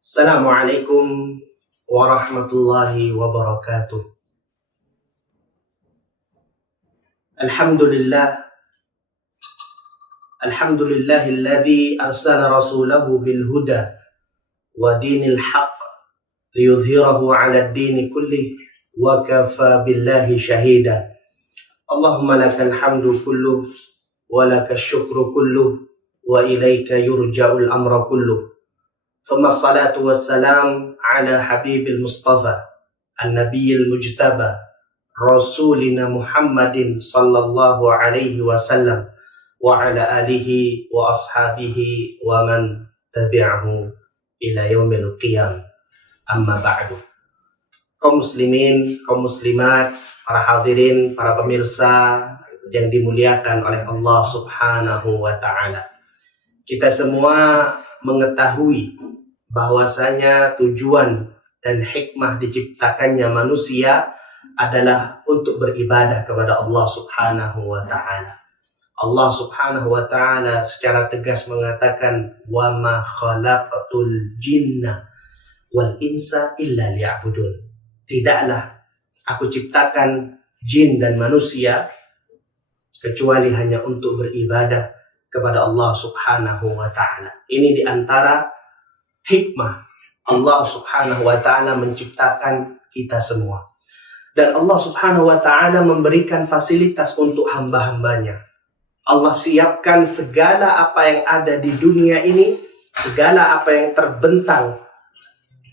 Assalamualaikum warahmatullahi wabarakatuh. Alhamdulillah, alhamdulillahilladzi arsala rasulahu bil huda wa dinil haqq liyudhhirahu 'ala ad-dini kullih wa kafa billahi shahida. Allahumma lakal hamdu kulluh wa lakash syukru kulluh wa ilaika yurja'ul amra kulluh. ثم الصلاة والسلام على حبيب المصطفى النبي المجتبى رسولنا محمد صلى الله عليه وسلم وعلى آله وأصحابه ومن تبعه إلى يوم القيامة. Amma ba'du. Kaum muslimin, kaum muslimat, para hadirin, para pemirsa yang dimuliakan oleh Allah Subhanahu wa ta'ala. Kita semua mengetahui bahwasanya tujuan dan hikmah diciptakannya manusia adalah untuk beribadah kepada Allah Subhanahu wa ta'ala. Allah Subhanahu wa ta'ala secara tegas mengatakan, wa ma khalaqatul jinna wal insa illa liya'budun. Tidaklah aku ciptakan jin dan manusia kecuali hanya untuk beribadah kepada Allah Subhanahu wa ta'ala. Ini diantara hikmah Allah Subhanahu wa ta'ala menciptakan kita semua. Dan Allah Subhanahu wa ta'ala memberikan fasilitas untuk hamba-hambanya. Allah siapkan segala apa yang ada di dunia ini, segala apa yang terbentang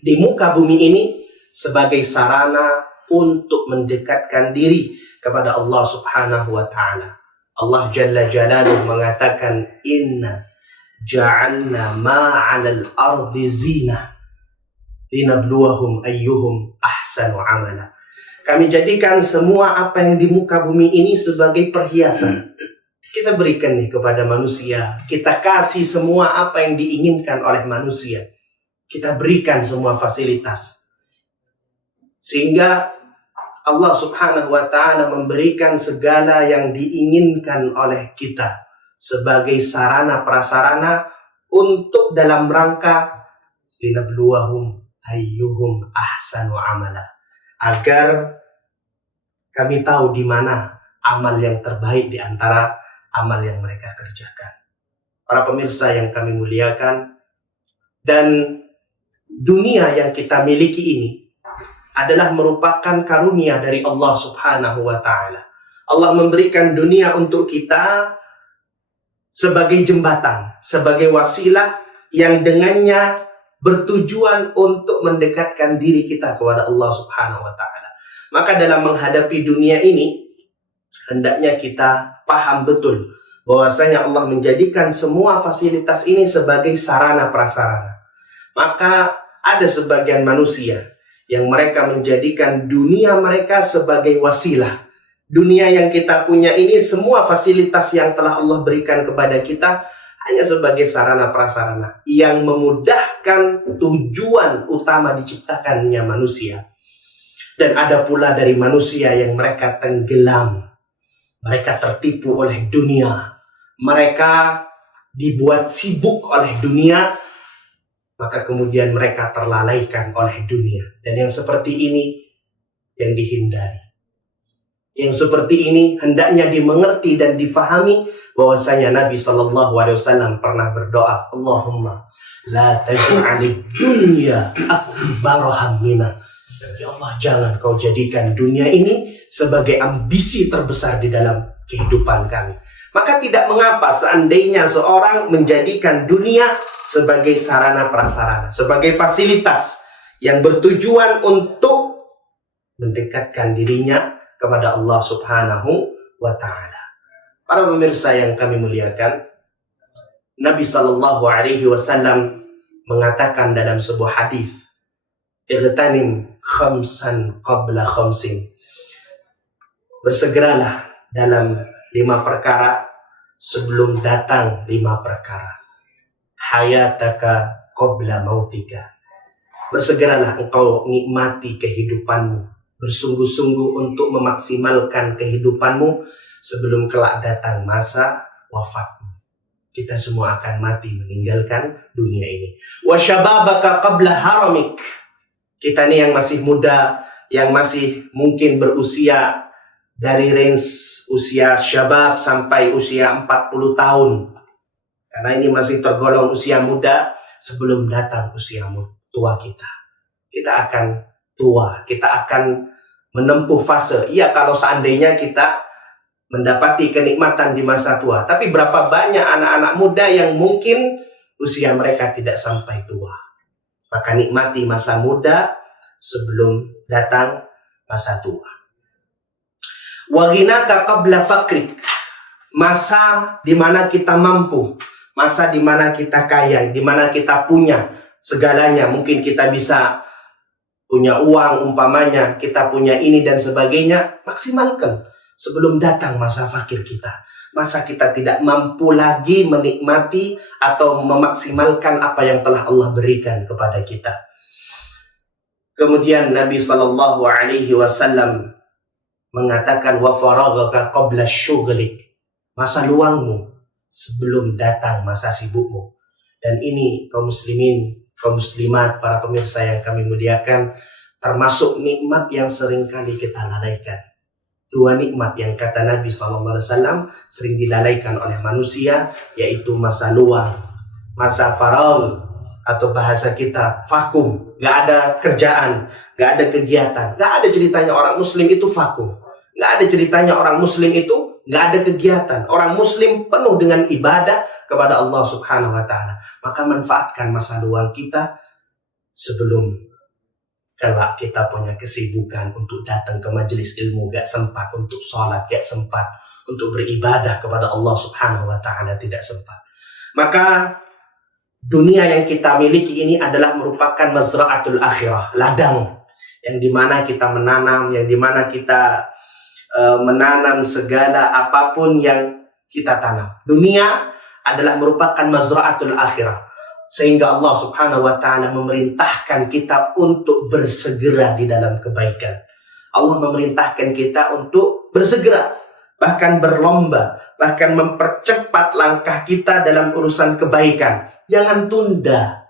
di muka bumi ini sebagai sarana untuk mendekatkan diri kepada Allah Subhanahu wa ta'ala. Allah Jalla Jalaluhu mengatakan, inna ja'alna ma'alal ardi zinah linabluwahum ayyuhum ahsanu amala. Kami jadikan semua apa yang di muka bumi ini sebagai perhiasan. Kita berikan nih kepada manusia. Kita kasih semua apa yang diinginkan oleh manusia. Kita berikan semua fasilitas. Sehingga Allah Subhanahu wa ta'ala memberikan segala yang diinginkan oleh kita sebagai sarana prasarana untuk dalam rangka linabluwahum ayyuhum ahsanu amala, agar kami tahu di mana amal yang terbaik di antara amal yang mereka kerjakan. Para pemirsa yang kami muliakan, dan dunia yang kita miliki ini adalah merupakan karunia dari Allah Subhanahu wa ta'ala. Allah memberikan dunia untuk kita sebagai jembatan, sebagai wasilah yang dengannya bertujuan untuk mendekatkan diri kita kepada Allah Subhanahu wa ta'ala. Maka dalam menghadapi dunia ini, hendaknya kita paham betul bahwasanya Allah menjadikan semua fasilitas ini sebagai sarana prasarana. Maka ada sebagian manusia yang mereka menjadikan dunia mereka sebagai wasilah. Dunia yang kita punya ini, semua fasilitas yang telah Allah berikan kepada kita hanya sebagai sarana prasarana yang memudahkan tujuan utama diciptakannya manusia. Dan ada pula dari manusia yang mereka tenggelam, mereka tertipu oleh dunia, mereka dibuat sibuk oleh dunia, maka kemudian mereka terlalaikan oleh dunia. Dan yang seperti ini yang dihindari. Yang seperti ini hendaknya dimengerti dan difahami bahwasanya Nabi SAW pernah berdoa, Allahumma la taj'alid dunya akbar hammina. Ya Allah, jangan kau jadikan dunia ini sebagai ambisi terbesar di dalam kehidupan kami. Maka tidak mengapa seandainya seorang menjadikan dunia sebagai sarana prasarana, sebagai fasilitas yang bertujuan untuk mendekatkan dirinya kepada Allah Subhanahu wa ta'ala. Para pemirsa yang kami muliakan, Nabi sallallahu alaihi wasallam mengatakan dalam sebuah hadis, "Ightanim khamsan qabla khamsin." Bersegeralah dalam 5 perkara sebelum datang 5 perkara. Hayataka qabla mautika. Bersegeralah engkau nikmati kehidupanmu, bersungguh-sungguh untuk memaksimalkan kehidupanmu sebelum kelak datang masa wafatmu. kita semua akan mati meninggalkan dunia ini. Wa syababaka qabla haramik. Kita nih yang masih muda, yang masih mungkin berusia dari range usia syabab sampai usia 40 tahun. Karena ini masih tergolong usia muda sebelum datang usia tua kita. Kita akan tua, kita akan menempuh fase. Iya, kalau seandainya kita mendapati kenikmatan di masa tua. Tapi berapa banyak anak-anak muda yang mungkin usia mereka tidak sampai tua. Maka nikmati masa muda sebelum datang masa tua. Wa ghinaka qabla faqrik. Masa di mana kita mampu, masa di mana kita kaya, di mana kita punya segalanya. Mungkin kita bisa punya uang umpamanya, kita punya ini dan sebagainya, maksimalkan sebelum datang masa fakir kita. Masa kita tidak mampu lagi menikmati atau memaksimalkan apa yang telah Allah berikan kepada kita. Kemudian Nabi SAW mengatakan wa faraghaka qabla syughlik. Masa luangmu sebelum datang masa sibukmu. Dan ini kaum muslimin, kaum muslimat, para pemirsa yang kami muliakan, termasuk nikmat yang seringkali kita lalaikan. Dua nikmat yang kata Nabi SAW sering dilalaikan oleh manusia, yaitu masa luang, masa faragh, atau bahasa kita vakum, gak ada kerjaan, gak ada kegiatan, gak ada ceritanya orang muslim itu vakum, gak ada ceritanya orang muslim itu gak ada kegiatan. Orang muslim penuh dengan ibadah kepada Allah Subhanahu wa Ta'ala. Maka manfaatkan masa luang kita sebelum kelak kita punya kesibukan untuk datang ke majelis ilmu, gak sempat untuk sholat, gak sempat untuk beribadah kepada Allah Subhanahu wa Ta'ala, tidak sempat. Maka dunia yang kita miliki ini adalah merupakan mazra'atul akhirah, ladang yang dimana kita menanam, yang dimana kita menanam segala apapun yang kita tanam. Dunia adalah merupakan mazra'atul akhirah, sehingga Allah Subhanahu wa Ta'ala memerintahkan kita untuk bersegera di dalam kebaikan. Allah memerintahkan kita untuk bersegera, bahkan berlomba, bahkan mempercepat langkah kita dalam urusan kebaikan. Jangan tunda.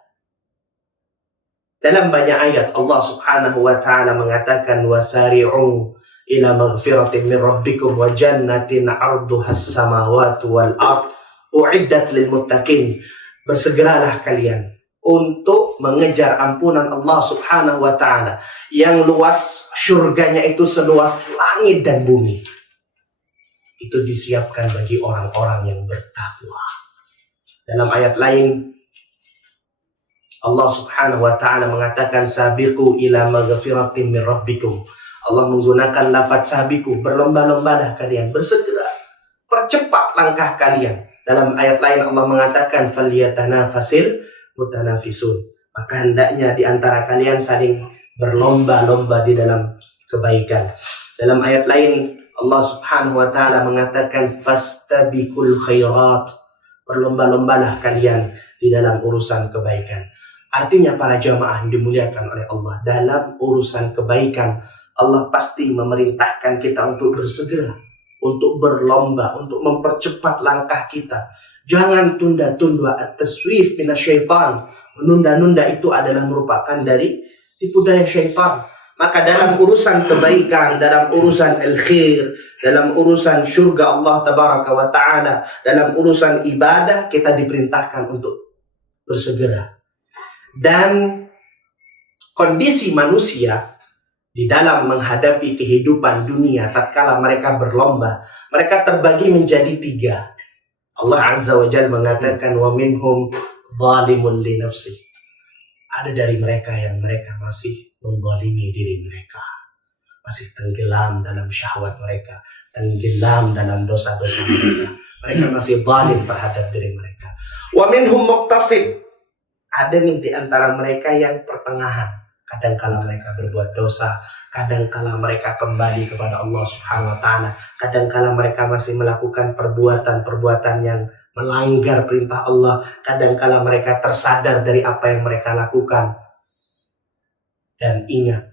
Dalam banyak ayat Allah Subhanahu wa Ta'ala mengatakan wasari'u ila maghfiratin min rabbikum wa jannatin 'arduha as-samawati wal ard u'iddat lil muttaqin. Bersegeralah kalian untuk mengejar ampunan Allah Subhanahu wa Ta'ala yang luas syurganya itu seluas langit dan bumi. Itu disiapkan bagi orang-orang yang bertakwa. Dalam ayat lain Allah Subhanahu wa Ta'ala mengatakan sabiqu ila maghfiratin min rabbikum. Allah menggunakan lafaz sabiqu, berlomba-lombalah kalian, bersegera, percepat langkah kalian. Dalam ayat lain Allah mengatakan falyatanafasil mutanafisun. Maka hendaknya di antara kalian saling berlomba-lomba di dalam kebaikan. Dalam ayat lain Allah Subhanahu wa Ta'ala mengatakan fastabiqul khairat. Berlomba-lombalah kalian di dalam urusan kebaikan. Artinya para jamaah yang dimuliakan oleh Allah, dalam urusan kebaikan Allah pasti memerintahkan kita untuk bersegera, untuk berlomba, untuk mempercepat langkah kita. Jangan tunda-tunda. At-taswif minasyaitan. Menunda-nunda itu adalah merupakan dari tipu daya syaitan. Maka dalam urusan kebaikan, dalam urusan al-khair, dalam urusan syurga Allah Tabaraka wa Ta'ala, dalam urusan ibadah, kita diperintahkan untuk bersegera. Dan kondisi manusia di dalam menghadapi kehidupan dunia tatkala mereka berlomba, mereka terbagi menjadi tiga. Allah Azza wa Jalla mengatakan wa minhum zalimun li nafsi. Ada dari mereka yang mereka masih menzalimi diri mereka, masih tenggelam dalam syahwat mereka, tenggelam dalam dosa-dosa mereka. Mereka masih zalim terhadap diri mereka. Wa minhum muqtasid. Ada nih di antara mereka yang pertengahan. Kadangkala mereka berbuat dosa, kadangkala mereka kembali kepada Allah Subhanahu wa Ta'ala, kadangkala mereka masih melakukan perbuatan-perbuatan yang melanggar perintah Allah, kadangkala mereka tersadar dari apa yang mereka lakukan. Dan ingat,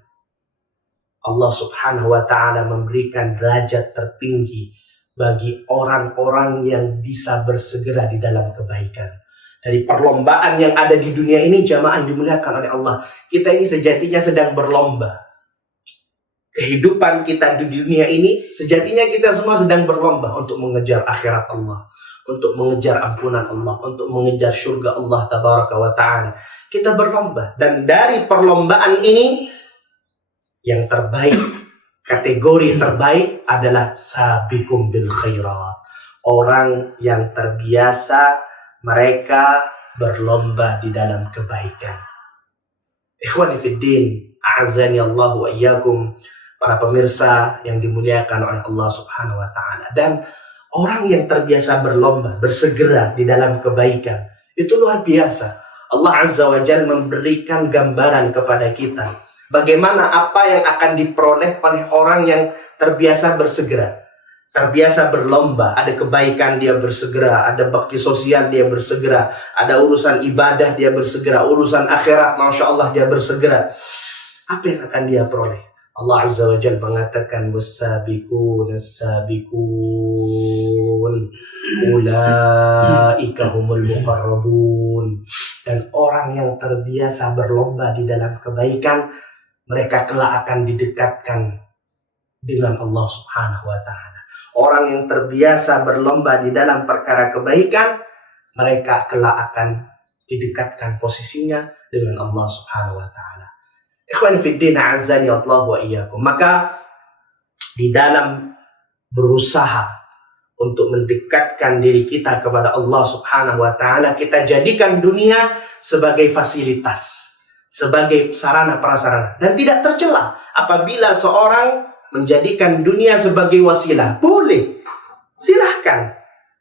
Allah Subhanahu wa Ta'ala memberikan derajat tertinggi bagi orang-orang yang bisa bersegera di dalam kebaikan. Dari perlombaan yang ada di dunia ini, jamaah yang dimuliakan oleh Allah, kita ini sejatinya sedang berlomba. Kehidupan kita di dunia ini, sejatinya kita semua sedang berlomba untuk mengejar akhirat Allah, untuk mengejar ampunan Allah, untuk mengejar surga Allah tabaraka wa ta'ala. Kita berlomba, dan dari perlombaan ini yang terbaik, kategori terbaik adalah sabiqum bil khairat. Orang yang terbiasa mereka berlomba di dalam kebaikan. Ikhwani fid din, a'azzani Allah wa iyyakum, para pemirsa yang dimuliakan oleh Allah Subhanahu wa taala. Dan orang yang terbiasa berlomba, bersegera di dalam kebaikan, itu luar biasa. Allah Azza wa Jalla memberikan gambaran kepada kita bagaimana apa yang akan diperoleh oleh orang yang terbiasa bersegera, terbiasa berlomba. Ada kebaikan dia bersegera, ada bakti sosial dia bersegera, ada urusan ibadah dia bersegera, urusan akhirat Masya Allah dia bersegera. Apa yang akan dia peroleh? Allah Azza wa Jalla mengatakan, was-sabiqun as-sabiqun ulaika humul muqarrabun. Dan orang yang terbiasa berlomba di dalam kebaikan, mereka kelak akan didekatkan dengan Allah Subhanahu wa ta'ala. Orang yang terbiasa berlomba di dalam perkara kebaikan, mereka kelak akan didekatkan posisinya dengan Allah Subhanahu wa ta'ala. Ikhwan fiddin, a'azzani Allah wa iyyakum. Maka di dalam berusaha untuk mendekatkan diri kita kepada Allah Subhanahu wa ta'ala, kita jadikan dunia sebagai fasilitas, sebagai sarana prasarana, dan tidak tercela apabila seorang menjadikan dunia sebagai wasilah. Boleh, silahkan.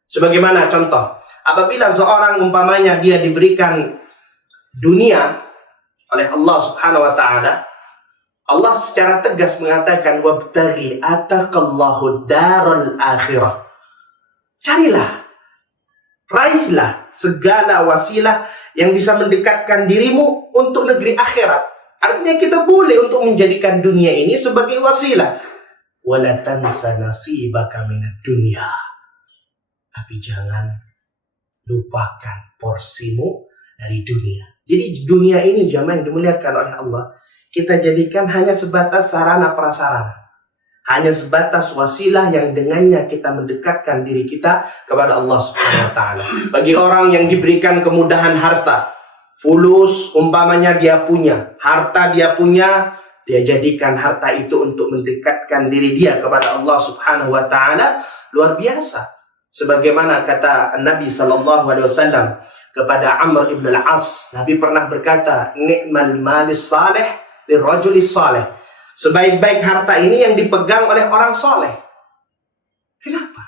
Sebagaimana contoh, apabila seorang umpamanya dia diberikan dunia oleh Allah Subhanahu wa ta'ala, Allah secara tegas mengatakan, wabtaghi ataqallahu darul akhirah. Carilah, raihlah segala wasilah yang bisa mendekatkan dirimu untuk negeri akhirat. Artinya kita boleh untuk menjadikan dunia ini sebagai wasilah. Wala tansa nasibaka minad dunya. Tapi jangan lupakan porsimu dari dunia. Jadi dunia ini, jamaah yang dimuliakan oleh Allah, kita jadikan hanya sebatas sarana prasarana. Hanya sebatas wasilah yang dengannya kita mendekatkan diri kita kepada Allah Subhanahu wa ta'ala. Bagi orang yang diberikan kemudahan harta, fulus umpamanya dia punya, harta dia punya, dia jadikan harta itu untuk mendekatkan diri dia kepada Allah Subhanahu wa ta'ala, luar biasa. Sebagaimana kata Nabi SAW kepada Amr ibn al-As, Nabi pernah berkata, ni'mal malis salih lirrajulis salih. Sebaik-baik harta ini yang dipegang oleh orang soleh. Kenapa?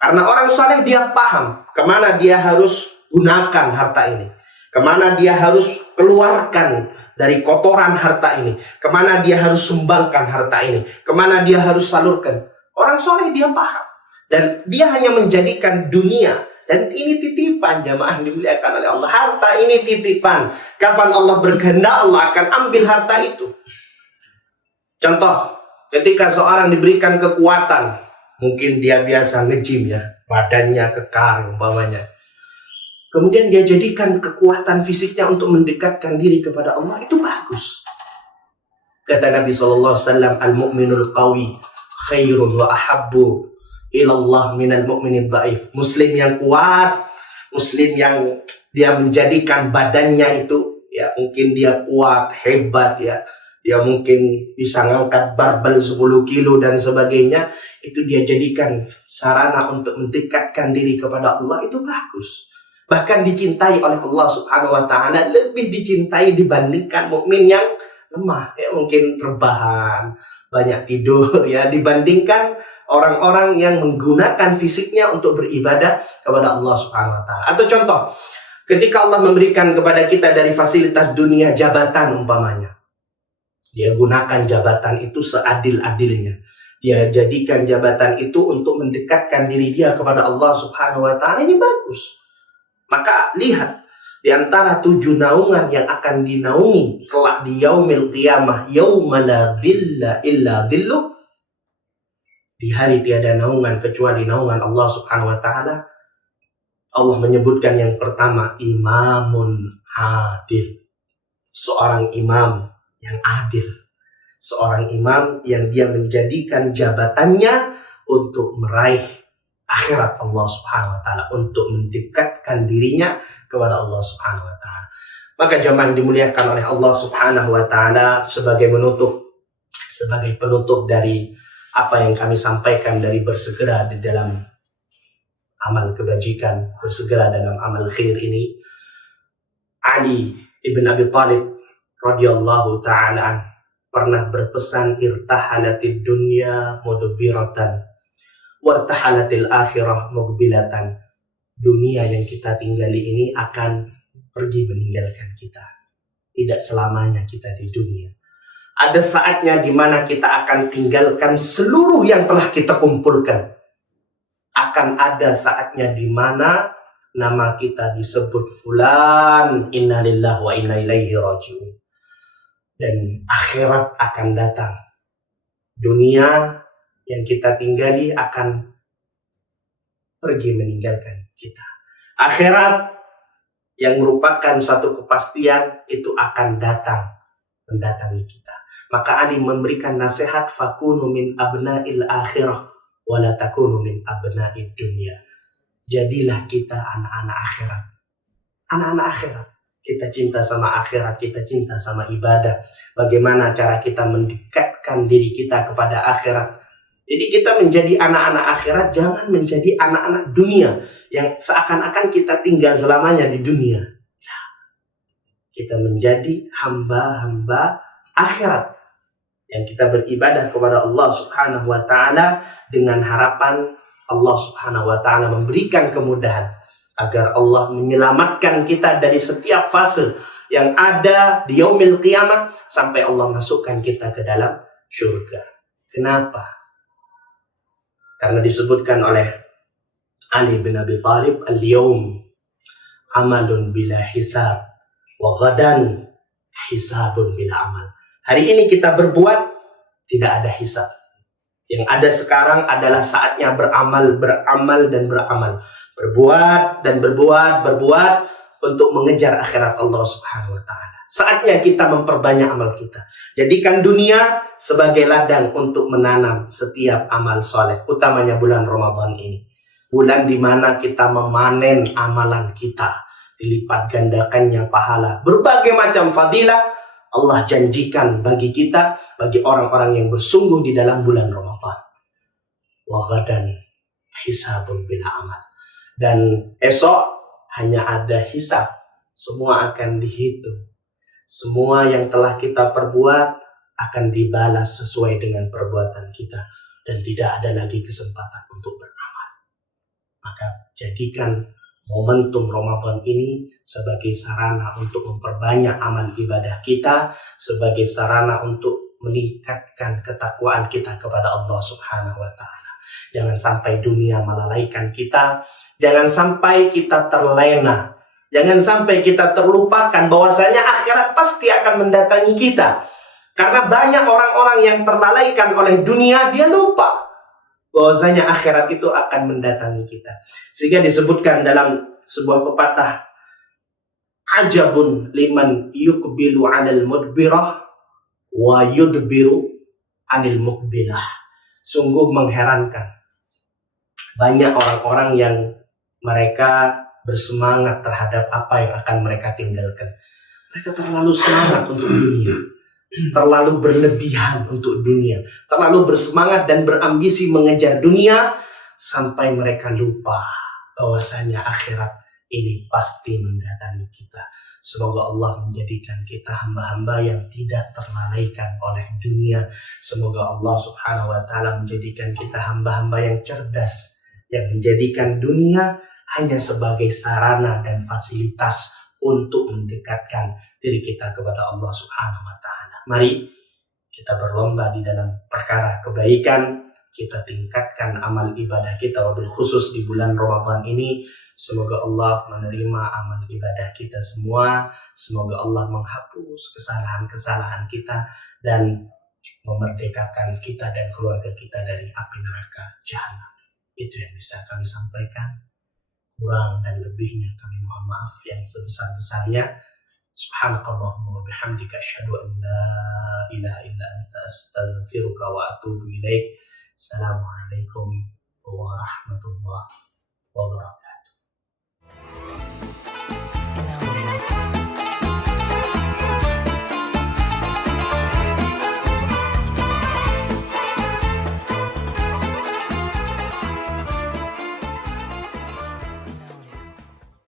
Karena orang soleh dia paham kemana dia harus gunakan harta ini, kemana dia harus keluarkan dari kotoran harta ini, kemana dia harus sumbangkan harta ini, kemana dia harus salurkan. Orang soleh dia paham, dan dia hanya menjadikan dunia, dan ini titipan, jamaah dimuliakan oleh Allah. Harta ini titipan. Kapan Allah berkehendak, Allah akan ambil harta itu. Contoh, ketika seorang diberikan kekuatan, mungkin dia biasa nge-gym ya, badannya kekar umpamanya. Kemudian dia jadikan kekuatan fisiknya untuk mendekatkan diri kepada Allah, itu bagus. Kata Nabi SAW, al-mu'minul qawi khairun wa ahabbu ilallah minal mu'minid dhaif. Muslim yang kuat, Muslim yang dia menjadikan badannya itu, ya mungkin dia kuat, hebat ya, dia mungkin bisa ngangkat barbel 10 kilo dan sebagainya, itu dia jadikan sarana untuk mendekatkan diri kepada Allah, itu bagus. Bahkan dicintai oleh Allah Subhanahu wa ta'ala, lebih dicintai dibandingkan mukmin yang lemah, ya mungkin rebahan, banyak tidur ya, dibandingkan orang-orang yang menggunakan fisiknya untuk beribadah kepada Allah Subhanahu wa ta'ala. Atau contoh, ketika Allah memberikan kepada kita dari fasilitas dunia jabatan umpamanya, dia gunakan jabatan itu seadil-adilnya. Dia jadikan jabatan itu untuk mendekatkan diri dia kepada Allah Subhanahu wa ta'ala, ini bagus. Maka lihat, di antara 7 naungan yang akan dinaungi kelak di yaumil qiyamah, yauma la dhilla illa dhilluh, di hari tiada naungan kecuali naungan Allah Subhanahu wa taala, Allah menyebutkan yang pertama imamun adil. Seorang imam yang adil. Seorang imam yang dia menjadikan jabatannya untuk meraih akhirat Allah Subhanahu wa taala, untuk mendekatkan dirinya kepada Allah Subhanahu wa taala. Maka jemaah yang dimuliakan oleh Allah Subhanahu wa taala, sebagai penutup dari apa yang kami sampaikan dari bersegera di dalam amal kebajikan, bersegera dalam amal khair ini, Ali ibn Abi Thalib radhiyallahu ta'ala pernah berpesan, irtahalatid dunya mudbiratan wartahalatil akhirah muqbilatan. Dunia yang kita tinggali ini akan pergi meninggalkan kita. Tidak selamanya kita di dunia. Ada saatnya di mana kita akan tinggalkan seluruh yang telah kita kumpulkan. Akan ada saatnya di mana nama kita disebut fulan, innalillahi wa inna ilaihi raji'un. Dan akhirat akan datang. Dunia yang kita tinggali akan pergi meninggalkan kita. Akhirat yang merupakan satu kepastian itu akan datang mendatangi kita. Maka Ali memberikan nasihat, fakunu min abna'il akhirah wa la takunu min abna'id dunya. Jadilah kita anak-anak akhirat. Anak-anak akhirat. Kita cinta sama akhirat, kita cinta sama ibadah. Bagaimana cara kita mendekatkan diri kita kepada akhirat. Jadi kita menjadi anak-anak akhirat, jangan menjadi anak-anak dunia yang seakan-akan kita tinggal selamanya di dunia. Kita menjadi hamba-hamba akhirat yang kita beribadah kepada Allah Subhanahu wa taala dengan harapan Allah Subhanahu wa taala memberikan kemudahan agar Allah menyelamatkan kita dari setiap fase yang ada di yaumil qiyamah sampai Allah masukkan kita ke dalam surga. Kenapa? Karena disebutkan oleh Ali bin Abi Thalib, al-yawm amalun bila hisab wa ghadan hisabun bila amal. Hari ini kita berbuat, tidak ada hisab. Yang ada sekarang adalah saatnya beramal, dan beramal. Berbuat dan berbuat untuk mengejar akhirat Allah Subhanahu wa taala. Saatnya kita memperbanyak amal kita. Jadikan dunia sebagai ladang untuk menanam setiap amal soleh, utamanya bulan Ramadan ini. Bulan di mana kita memanen amalan kita, dilipat gandakannya pahala. Berbagai macam fadilah Allah janjikan bagi kita, bagi orang-orang yang bersungguh di dalam bulan Ramadan. Wa ghadan hisabun bila amal. Dan esok hanya ada hisab. Semua akan dihitung. Semua yang telah kita perbuat akan dibalas sesuai dengan perbuatan kita. Dan tidak ada lagi kesempatan untuk beramal. Maka jadikan momentum Ramadan ini sebagai sarana untuk memperbanyak amal ibadah kita, sebagai sarana untuk meningkatkan ketakwaan kita kepada Allah Subhanahu wa taala. Jangan sampai dunia melalaikan kita, jangan sampai kita terlena, jangan sampai kita terlupakan bahwasanya akhirat pasti akan mendatangi kita. Karena banyak orang-orang yang terlalaikan oleh dunia, dia lupa bahwasanya akhirat itu akan mendatangi kita. Sehingga disebutkan dalam sebuah pepatah, ajabun liman yukbilu 'anil mudbirah wa yudbiru 'anil mukbilah. Sungguh mengherankan, banyak orang-orang yang mereka bersemangat terhadap apa yang akan mereka tinggalkan. Mereka terlalu semangat untuk dunia, terlalu berlebihan untuk dunia, terlalu bersemangat dan berambisi mengejar dunia sampai mereka lupa bahwasanya akhirat ini pasti mendatangi kita. Semoga Allah menjadikan kita hamba-hamba yang tidak terlalaikan oleh dunia. Semoga Allah Subhanahu wa taala menjadikan kita hamba-hamba yang cerdas, yang menjadikan dunia hanya sebagai sarana dan fasilitas untuk mendekatkan diri kita kepada Allah Subhanahu wa taala. Mari kita berlomba di dalam perkara kebaikan, kita tingkatkan amal ibadah kita, wabil khusus di bulan Ramadan ini. Semoga Allah menerima amal ibadah kita semua. Semoga Allah menghapus kesalahan-kesalahan kita dan memerdekakan kita dan keluarga kita dari api neraka jahanam. Itu yang bisa kami sampaikan. Kurang dan lebihnya kami mohon maaf yang sebesar-besarnya. Subhanakallahumma wa bihamdika asyhadu an la ilaha illa anta astaghfiruka wa atubu ilaik. Assalamualaikum warahmatullahi wabarakatuh.